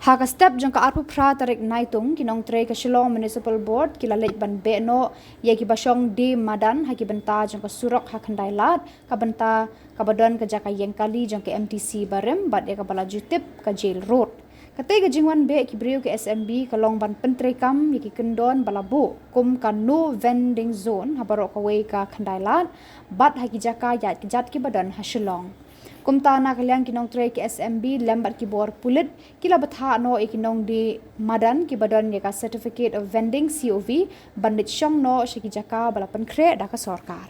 Hak step jang ka arpu phra tarik naitung ki Nongtrei ka Shillong Municipal Board ki lalet ban be no ye ki basong di Madan ha ki benta jang ka surok ha khandai lat ka benta ka badan ka jaka yeng kali jang ka MTC barem bat ye ka bala jutip ka jail road katai ka jingwan be ki brio ke SMB ka long ban pentrei kam ye ki kendon bala bo kum ka no vending zone ha Baroh ka wei ka khandai lat bat ha ki jaka yat ki jat ki badan ha Shillong kumtana kalian ki Nongtrei ki SMB lembat ki bor pulit kila batha no ki Nongdie Madan ki badan ye ka certificate of vending COV bandit shong no shiki jaka balapan kre da ka sarkar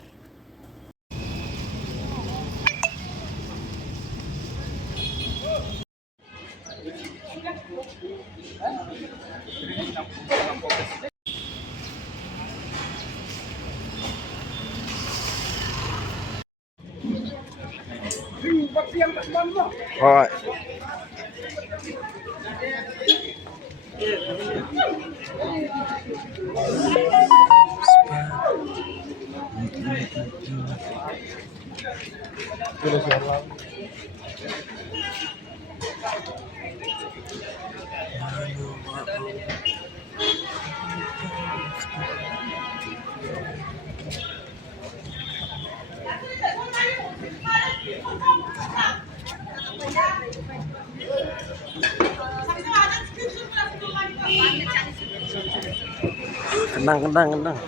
Alright. Kendang.